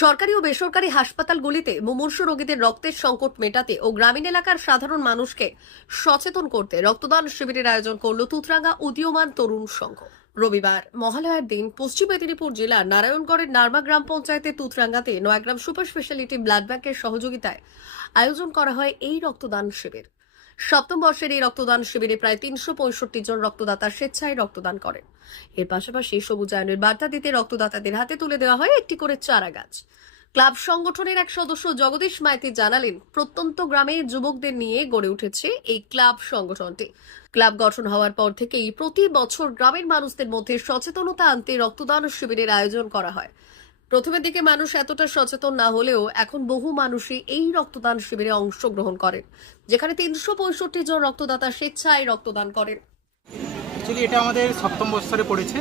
সরকারি ও বেসরকারি হাসপাতালগুলিতে মুমূর্ষু রোগীদের রক্তের সংকট মেটাতে ও গ্রামীণ এলাকার সাধারণ মানুষকে সচেতন করতে রক্তদান শিবিরের আয়োজন করল তুতরাঙ্গা উদীয়মান তরুণ সংঘ। রবিবার মহালয়ার দিন পশ্চিম মেদিনীপুর জেলার নারায়ণগড়ের নারমা গ্রাম পঞ্চায়েতের তুতরাঙ্গাতে নয়াগ্রাম সুপার স্পেশালিটি ব্লাড ব্যাংকের সহযোগিতায় আয়োজন করা হয় এই রক্তদান শিবির। সপ্তম বর্ষের এই রক্তদান শিবিরে প্রায় তিনশো পঁয়ষট্টি জন রক্তদাতা স্বেচ্ছায় রক্তদান করেন। এর পাশাপাশি সবুজায়নের বার্তা দিতে রক্তদাতাদের হাতে তুলে দেওয়া হয় একটি করে চারা গাছ। ক্লাব সংগঠনের এক সদস্য জগদীশ মাইতি জানালেন, প্রত্যন্ত গ্রামে যুবকদের নিয়ে গড়ে উঠেছে এই ক্লাব সংগঠনটি। ক্লাব গঠন হওয়ার পর থেকেই প্রতি বছর গ্রামের মানুষদের মধ্যে সচেতনতা আনতে রক্তদান শিবিরের আয়োজন করা হয়। প্রথমের দিকে মানুষ এতটা সচেতন না হলেও এখন বহু মানুষই এই রক্তদান শিবিরে অংশগ্রহণ করেন, যেখানে তিনশো পঁয়ষট্টি জন রক্তদাতা স্বেচ্ছায় রক্তদান করেন। অ্যাকচুয়ালি এটা আমাদের সপ্তম বৎসরে পড়েছে।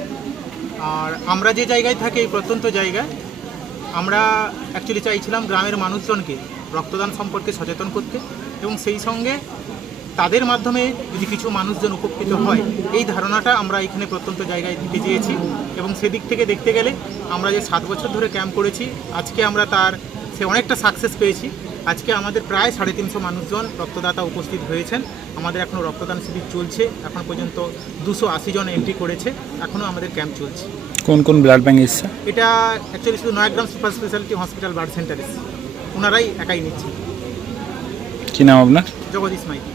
আর আমরা যে জায়গায় থাকি, এই প্রত্যন্ত জায়গায়, আমরা অ্যাকচুয়ালি চাইছিলাম গ্রামের মানুষজনকে রক্তদান সম্পর্কে সচেতন করতে এবং সেই সঙ্গে তাদের মাধ্যমে যদি কিছু মানুষজন উপকৃত হয় এই ধারণাটা আমরা এখানে প্রত্যন্ত জায়গায় দিতে চেয়েছি এবং সেদিক থেকে দেখতে গেলে আমরা যে সাত বছর ধরে ক্যাম্প করেছি আজকে আমরা তার সে অনেকটা সাকসেস পেয়েছি। আজকে আমাদের প্রায় সাড়ে তিনশো মানুষজন রক্তদাতা উপস্থিত হয়েছেন। আমাদের এখনও রক্তদান শিবির চলছে। এখন পর্যন্ত দুশো আশি জন এন্ট্রি করেছে। এখনও আমাদের ক্যাম্প চলছে। কোন কোন ব্লাড ব্যাঙ্ক এসছে? এটা অ্যাকচুয়ালি শুধু Nayagram super speciality hospital blood centre এসছে ওনারাই একাই নিচ্ছে কি নাম আপনার? জগদীশ মাইতি।